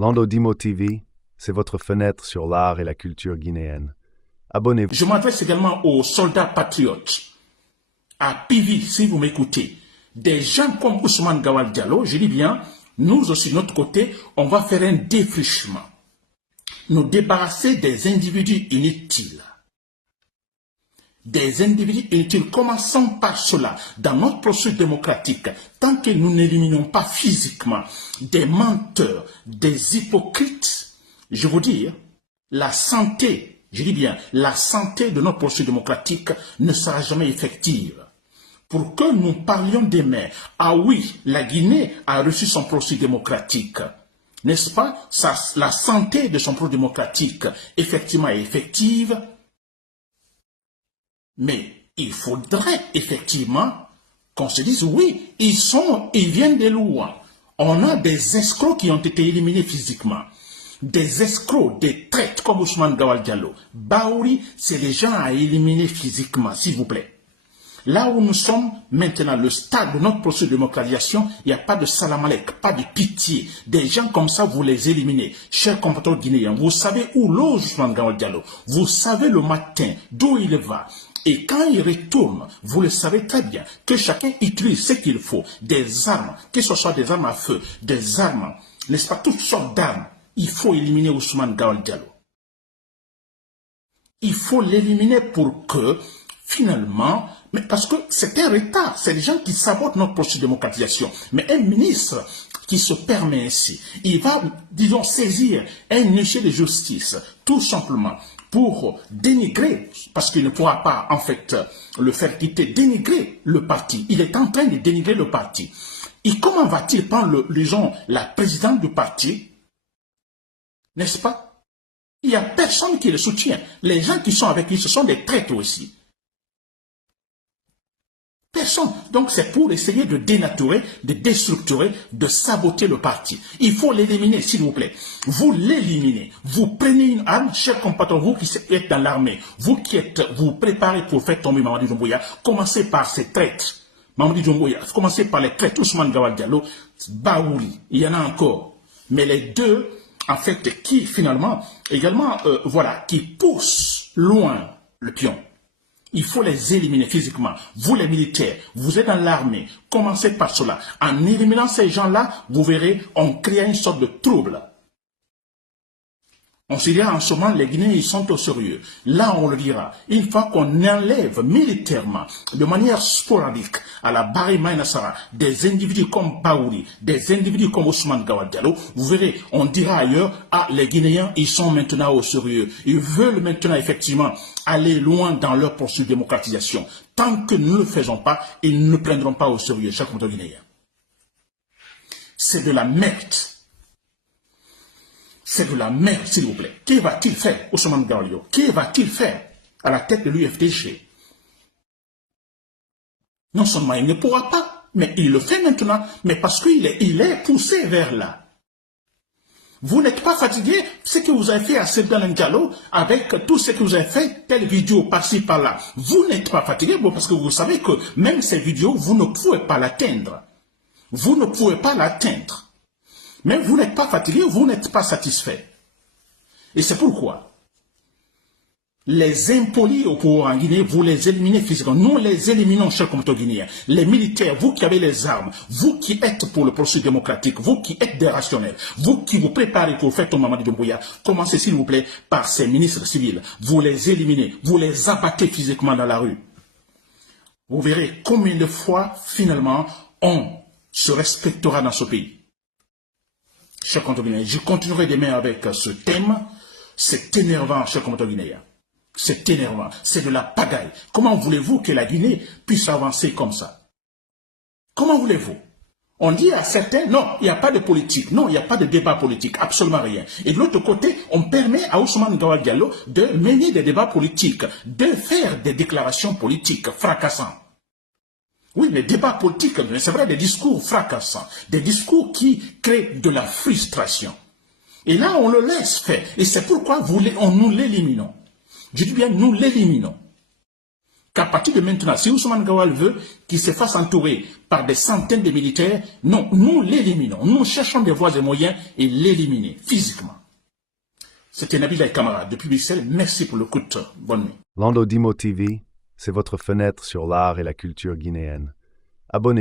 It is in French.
Lando Dimo TV, c'est votre fenêtre sur l'art et la culture guinéenne. Abonnez-vous. Je m'adresse également aux soldats patriotes, à Pivi, si vous m'écoutez. Des gens comme Ousmane Gawal Diallo, je dis bien, nous aussi, de notre côté, on va faire un défrichement. Nous débarrasser des individus inutiles. Des individus inutiles, commençons par cela. Dans notre processus démocratique, tant que nous n'éliminons pas physiquement des menteurs, des hypocrites, je vous dis, la santé, je dis bien, la santé de notre processus démocratique ne sera jamais effective. Pour que nous parlions demain, ah oui, la Guinée a reçu son processus démocratique. N'est-ce pas? La santé de son processus démocratique, effectivement, est effective. Mais il faudrait effectivement qu'on se dise, oui, ils viennent de loin. On a des escrocs qui ont été éliminés physiquement. Des escrocs, des traites comme Ousmane Gawal Diallo. Baouri, c'est des gens à éliminer physiquement, s'il vous plaît. Là où nous sommes maintenant, le stade de notre processus de démocratisation, il n'y a pas de salamalek, pas de pitié. Des gens comme ça, vous les éliminez. Chers compatriotes guinéens, vous savez où loge Ousmane Gawal Diallo. Vous savez le matin d'où il va. Et quand il retourne, vous le savez très bien, que chacun utilise ce qu'il faut, des armes, que ce soit des armes à feu, des armes, n'est-ce pas, toutes sortes d'armes. Il faut éliminer Ousmane Gawal Diallo. Il faut l'éliminer pour que, finalement, mais parce que c'est un retard, c'est les gens qui sabotent notre processus de démocratisation. Mais un ministre qui se permet ainsi, il va, disons, saisir un huissier de justice, tout simplement, pour dénigrer, parce qu'il ne pourra pas, en fait, le faire quitter, dénigrer le parti. Il est en train de dénigrer le parti. Et comment va-t-il prendre, la présidente du parti, n'est-ce pas? Il n'y a personne qui le soutient. Les gens qui sont avec lui, ce sont des traîtres aussi. Personne. Donc c'est pour essayer de dénaturer, de déstructurer, de saboter le parti. Il faut l'éliminer, s'il vous plaît. Vous l'éliminez. Vous prenez une arme, chers compatriotes, vous qui êtes dans l'armée, vous préparez pour faire tomber Mamadi Doumbouya, commencez par ces traîtres. Mamadi Doumbouya, commencez par les traîtres, Ousmane Gawal Diallo, Baouri, il y en a encore. Mais les deux, en fait, qui finalement, également, voilà, qui poussent loin le pion. Il faut les éliminer physiquement. Vous les militaires, vous êtes dans l'armée, commencez par cela. En éliminant ces gens-là, vous verrez, on crée une sorte de trouble. On se dira en ce moment, les Guinéens, ils sont au sérieux. Là, on le dira. Une fois qu'on enlève militairement, de manière sporadique, à la Bari Maïnassara, des individus comme Baouri, des individus comme Ousmane Gawal Diallo, vous verrez, on dira ailleurs, ah, les Guinéens, ils sont maintenant au sérieux. Ils veulent maintenant, effectivement, aller loin dans leur processus de démocratisation. Tant que nous ne le faisons pas, ils ne prendront pas au sérieux, chers compatriotes guinéens. C'est de la merde. C'est de la merde, s'il vous plaît. Que va-t-il faire, Ousmane Gawal Diallo? Que va-t-il faire à la tête de l'UFDG? Non seulement il ne pourra pas, mais il le fait maintenant, mais parce qu'il est poussé vers là. Vous n'êtes pas fatigué, ce que vous avez fait à Seydou Diallo, avec tout ce que vous avez fait, telle vidéo par-ci, par-là. Vous n'êtes pas fatigué, parce que vous savez que même ces vidéos, vous ne pouvez pas l'atteindre. Vous ne pouvez pas l'atteindre. Mais vous n'êtes pas fatigué, vous n'êtes pas satisfait. Et c'est pourquoi les impolis au pouvoir en Guinée, vous les éliminez physiquement. Nous les éliminons, chers compatriotes guinéens. Les militaires, vous qui avez les armes, vous qui êtes pour le processus démocratique, vous qui êtes des rationnels, vous qui vous préparez pour faire tomber Mamadi Doumbouya, commencez s'il vous plaît par ces ministres civils. Vous les éliminez, vous les abattez physiquement dans la rue. Vous verrez combien de fois, finalement, on se respectera dans ce pays. Chers compatriotes guinéens, je continuerai demain avec ce thème. C'est énervant, chers compatriotes guinéens. C'est énervant, c'est de la pagaille. Comment voulez-vous que la Guinée puisse avancer comme ça? Comment voulez-vous? On dit à certains, non, il n'y a pas de politique, non, il n'y a pas de débat politique, absolument rien. Et de l'autre côté, on permet à Ousmane Gawal Diallo de mener des débats politiques, de faire des déclarations politiques fracassantes. Oui, les débats politiques, c'est vrai, des discours fracassants, des discours qui créent de la frustration. Et là, on le laisse faire. Et c'est pourquoi nous l'éliminons. Je dis bien, nous l'éliminons. qu'à partir de maintenant, si Ousmane Gawal veut qu'il se fasse entourer par des centaines de militaires, non, nous l'éliminons. Nous cherchons des voies et moyens et l'éliminer physiquement. C'était Nabil et camarade depuis Bruxelles. Merci pour l'écoute. Bonne nuit. Lando Dimo TV, c'est votre fenêtre sur l'art et la culture guinéenne. Abonnez-vous.